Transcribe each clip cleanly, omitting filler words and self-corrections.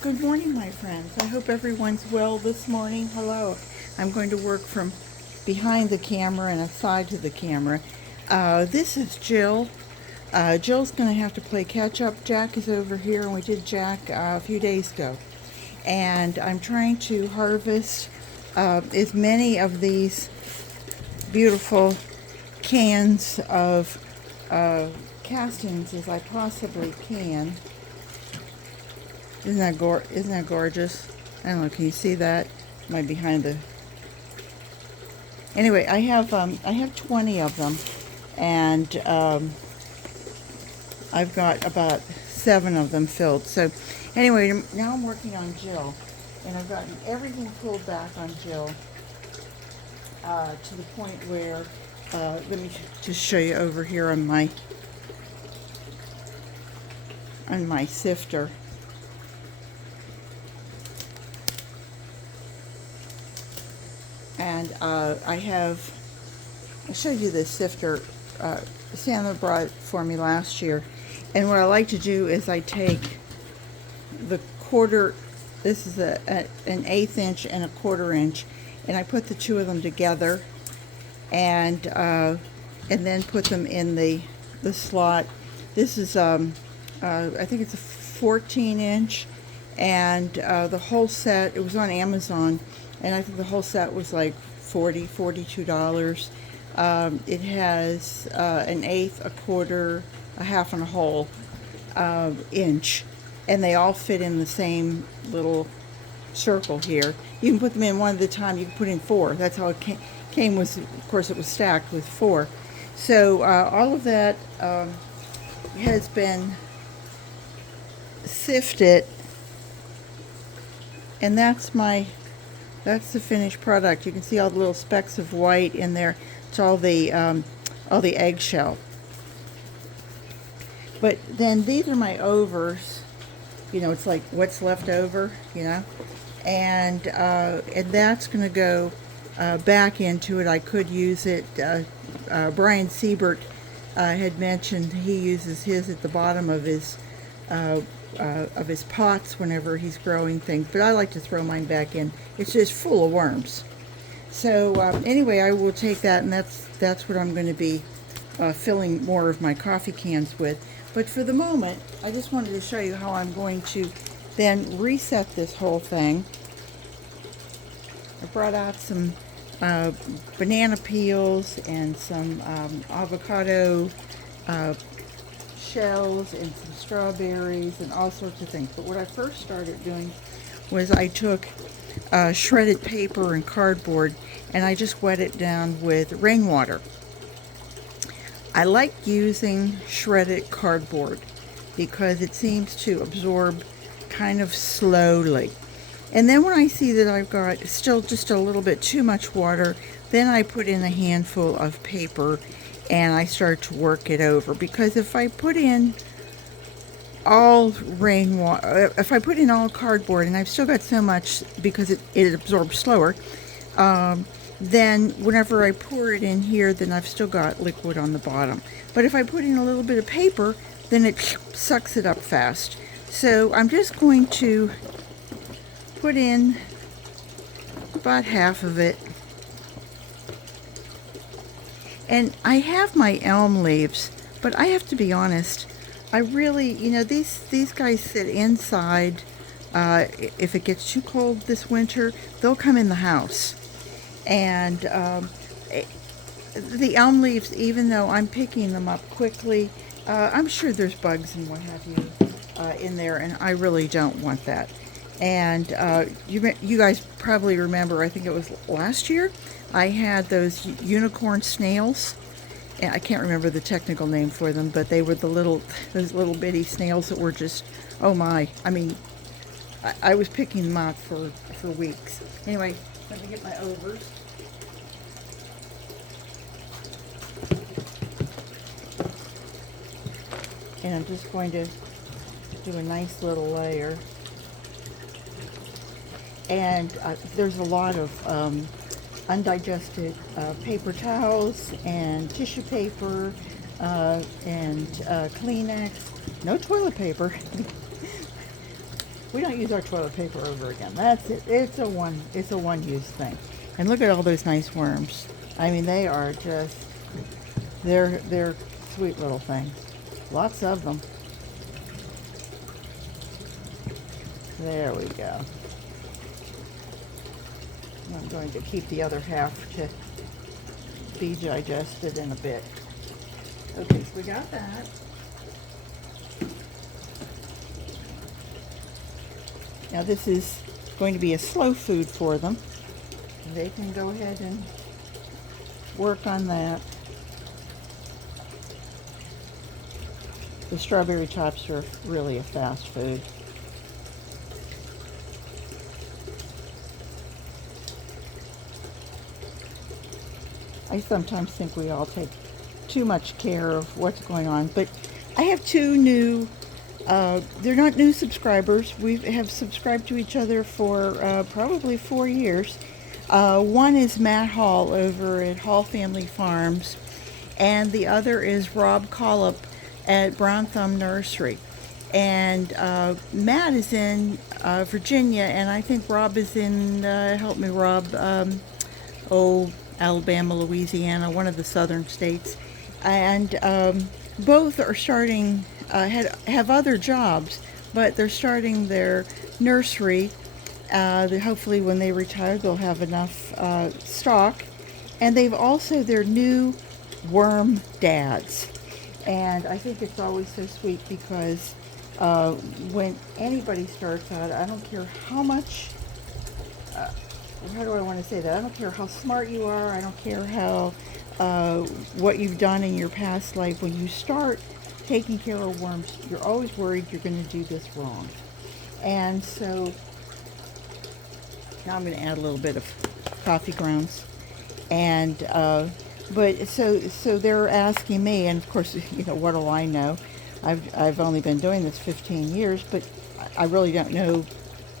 Good morning, my friends. I hope everyone's well this morning. Hello. I'm going to work from behind the camera and aside to the camera. This is Jill. Jill's going to have to play catch up. Jack is over here, and we did Jack a few days ago. And I'm trying to harvest as many of these beautiful cans of castings as I possibly can. Isn't that gorgeous? I don't know. Can you see that? Am I behind the? Anyway, I have 20 of them, and I've got about 7 of them filled. So, anyway, now I'm working on Jill, and I've gotten everything pulled back on Jill to the point where let me just show you over here on my sifter. And I showed you this sifter Sandra brought for me last year. And what I like to do is I take the quarter, this is an 1/8 inch and a 1/4 inch, and I put the 2 of them together and then put them in the slot. This is, I think it's a 14 inch, and the whole set, it was on Amazon, and I think the whole set was like $42. It has 1/8, a 1/4, a 1/2, and a whole inch, and they all fit in the same little circle here. You can put them in one at a time. You can put in 4. That's how it came with, of course, it was stacked with 4. So all of that has been sifted, and that's the finished product. You can see all the little specks of white in there. It's all the eggshell. But then these are my overs. You know, it's like what's left over. You know, and that's going to go back into it. I could use it. Brian Siebert had mentioned he uses his at the bottom of his pots whenever he's growing things, but I like to throw mine back in. It's just full of worms. So anyway, I will take that, and that's what I'm going to be filling more of my coffee cans with. But for the moment, I just wanted to show you how I'm going to then reset this whole thing. I brought out some banana peels and some avocado shells and some strawberries and all sorts of things. But what I first started doing was I took shredded paper and cardboard, and I just wet it down with rainwater. I like using shredded cardboard because it seems to absorb kind of slowly. And then when I see that I've got still just a little bit too much water, then I put in a handful of paper and I start to work it over. Because if I put in all rainwater, if I put in all cardboard, and I've still got so much because it absorbs slower, then whenever I pour it in here, then I've still got liquid on the bottom. But if I put in a little bit of paper, then it sucks it up fast. So I'm just going to put in about half of it. And I have my elm leaves, but I have to be honest, I really, you know, these guys sit inside. If it gets too cold this winter, they'll come in the house. And the elm leaves, even though I'm picking them up quickly, I'm sure there's bugs and what have you in there, and I really don't want that. And you guys probably remember, I think it was last year, I had those unicorn snails. And I can't remember the technical name for them, but they were those little bitty snails that were just, oh my, I mean, I was picking them out for weeks. Anyway, let me get my overs. And I'm just going to do a nice little layer. And there's a lot of undigested paper towels and tissue paper and Kleenex. No toilet paper. We don't use our toilet paper over again. That's it. It's a one-use thing. And look at all those nice worms. I mean, they are just, they're sweet little things. Lots of them. There we go. I'm going to keep the other half to be digested in a bit. Okay, so we got that. Now this is going to be a slow food for them. They can go ahead and work on that. The strawberry chops are really a fast food. I sometimes think we all take too much care of what's going on, but I have two new, they're not new subscribers. We have subscribed to each other for probably 4 years. One is Matt Hall over at Hall Family Farms, and the other is Rob Collop at Brown Thumb Nursery. And Matt is in Virginia, and I think Rob is in, help me Rob, Alabama, Louisiana, one of the southern states. And both are starting, have other jobs, but they're starting their nursery. Hopefully when they retire, they'll have enough stock. And they've also their new worm dads. And I think it's always so sweet because when anybody starts out, I don't care how much, how do I want to say that? I don't care how smart you are. I don't care how, what you've done in your past life. When you start taking care of worms, you're always worried you're going to do this wrong. And so now I'm going to add a little bit of coffee grounds. And, but so they're asking me, and of course, you know, what do I know? I've only been doing this 15 years, but I really don't know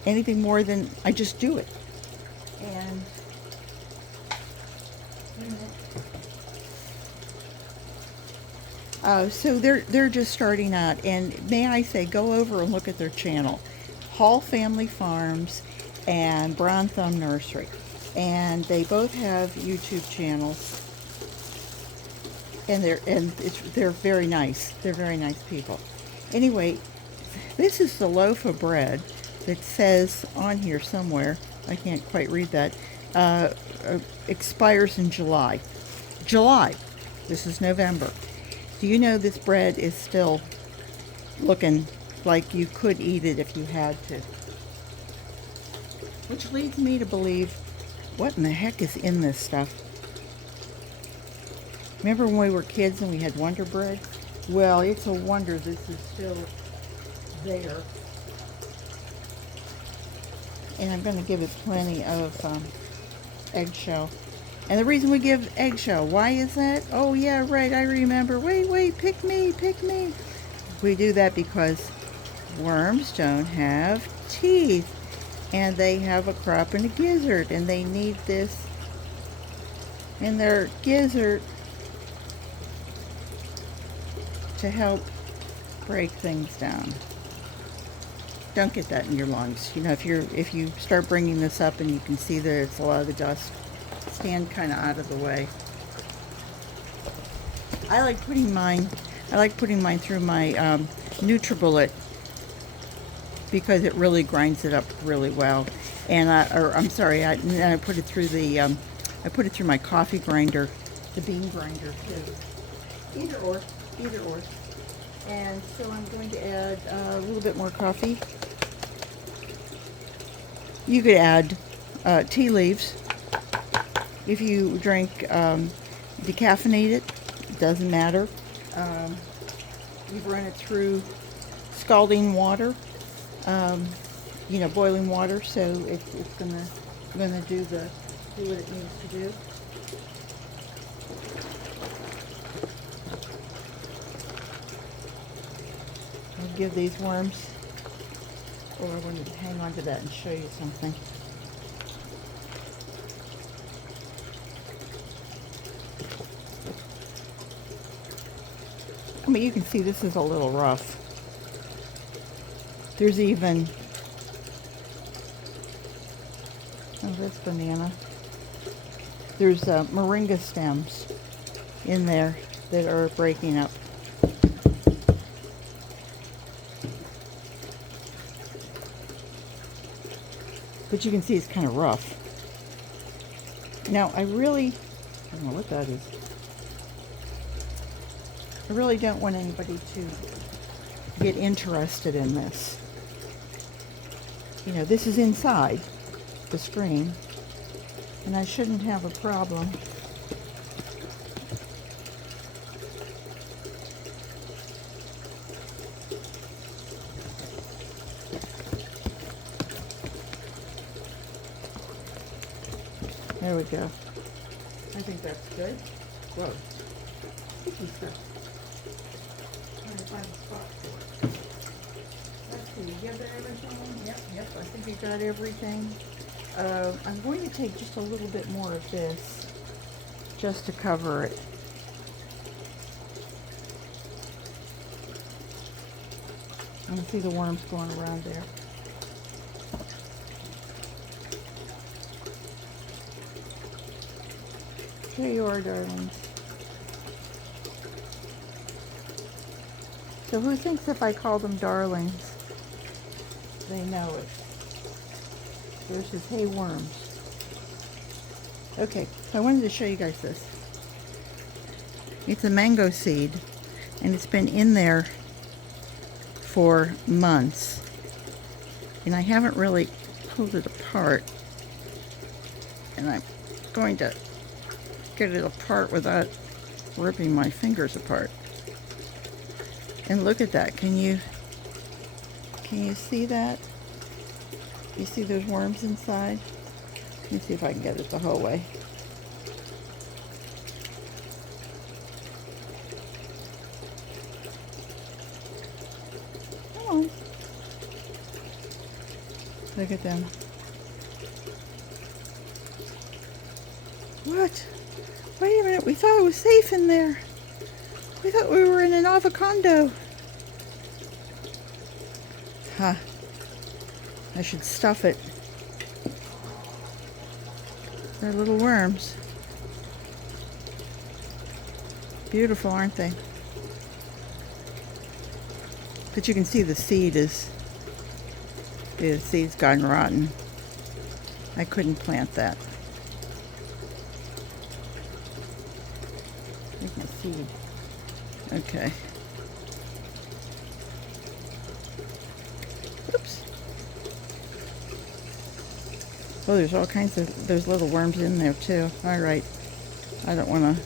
anything more than I just do it. And so they're just starting out, and may I say, go over and look at their channel, Hall Family Farms and Brown Thumb Nursery, and they both have YouTube channels, and they're very nice. They're very nice people. Anyway, this is the loaf of bread that says on here somewhere, I can't quite read that, expires in July. July. This is November. Do you know this bread is still looking like you could eat it if you had to? Which leads me to believe, what in the heck is in this stuff? Remember when we were kids and we had Wonder Bread? Well, it's a wonder this is still there. And I'm going to give it plenty of eggshell. And the reason we give eggshell, why is that? Oh yeah, right, I remember. Wait, pick me. We do that because worms don't have teeth. And they have a crop and a gizzard. And they need this in their gizzard to help break things down. Don't get that in your lungs. You know, if you start bringing this up and you can see that it's a lot of the dust, stand kind of out of the way. I like putting mine through my NutriBullet because it really grinds it up really well. And I put it through I put it through my coffee grinder, the bean grinder too. Either or. And so I'm going to add a little bit more coffee. You could add tea leaves. If you drink decaffeinated, it doesn't matter. You run it through scalding water, boiling water, so it's gonna do what it needs to do. I'll give these worms, I wanted to hang on to that and show you something. I mean, you can see this is a little rough. There's even that's banana. There's moringa stems in there that are breaking up. But you can see it's kind of rough. Now, I don't know what that is. I really don't want anybody to get interested in this. You know, this is inside the screen, and I shouldn't have a problem. There we go. I think that's good. Whoa. Sticky stuff. Trying to find a spot for it. Let's see, you got everything? Yep, I think you got everything. I'm going to take just a little bit more of this just to cover it. I can see the worms going around there. Here you are, darlings. So who thinks if I call them darlings, they know it? There's his hay worms. Okay, so I wanted to show you guys this. It's a mango seed, and it's been in there for months. And I haven't really pulled it apart. And I'm going to get it apart without ripping my fingers apart. And look at that. Can you see that? You see those worms inside? Let me see if I can get it the whole way. Come on. Look at them. What? Wait a minute, we thought it was safe in there. We thought we were in an avocado. Huh. I should stuff it. They're little worms. Beautiful, aren't they? But you can see the seed's gone rotten. I couldn't plant that. There's my seed. Okay. Oops. Oh, there's all kinds of those little worms in there too. All right. I don't want to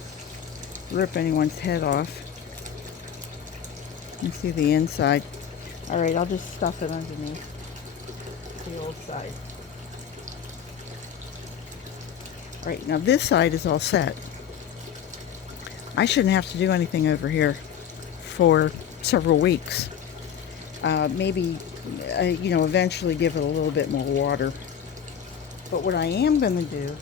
rip anyone's head off. You see the inside. All right, I'll just stuff it underneath the old side. All right, now this side is all set. I shouldn't have to do anything over here for several weeks. Maybe, eventually give it a little bit more water. But what I am going to do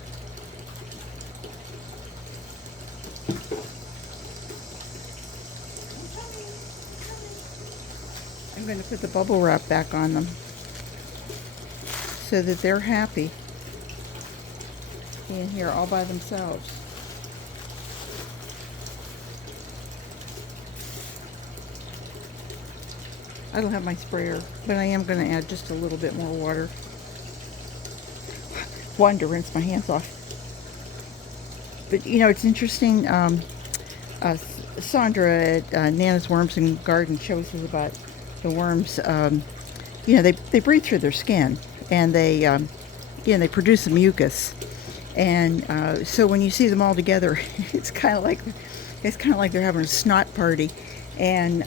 I'm going to put the bubble wrap back on them so that they're happy being here all by themselves. I don't have my sprayer, but I am going to add just a little bit more water. One, to rinse my hands off. But, it's interesting. Sandra at Nana's Worms and Garden shows us about the worms. They breathe through their skin, and they produce some mucus. And so when you see them all together, it's kind of like they're having a snot party. And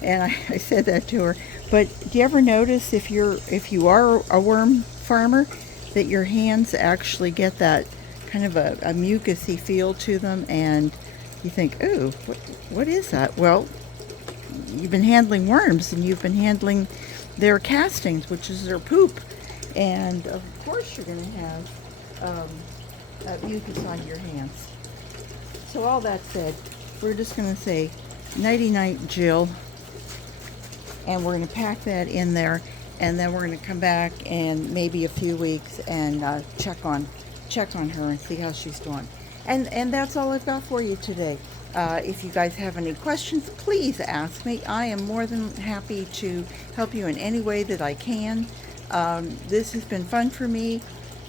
and I said that to her. But do you ever notice if you are a worm farmer that your hands actually get that kind of a mucusy feel to them, and you think, ooh, what is that? Well, you've been handling worms, and you've been handling their castings, which is their poop. And of course you're going to have that mucus on your hands. So all that said, we're just going to say nighty-night, Jill. And we're going to pack that in there. and then we're going to come back in maybe a few weeks and check on her and see how she's doing. And that's all I've got for you today. If you guys have any questions, please ask me. I am more than happy to help you in any way that I can. This has been fun for me,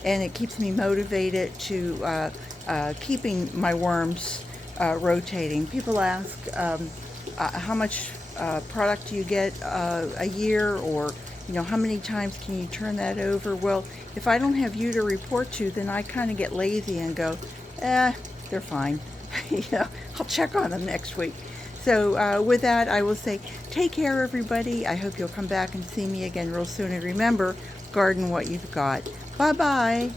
and it keeps me motivated to keeping my worms rotating. People ask how much product do you get a year, or how many times can you turn that over? Well, if I don't have you to report to, then I kind of get lazy and go, they're fine. I'll check on them next week. So with that, I will say, take care, everybody. I hope you'll come back and see me again real soon. And remember, garden what you've got. Bye-bye.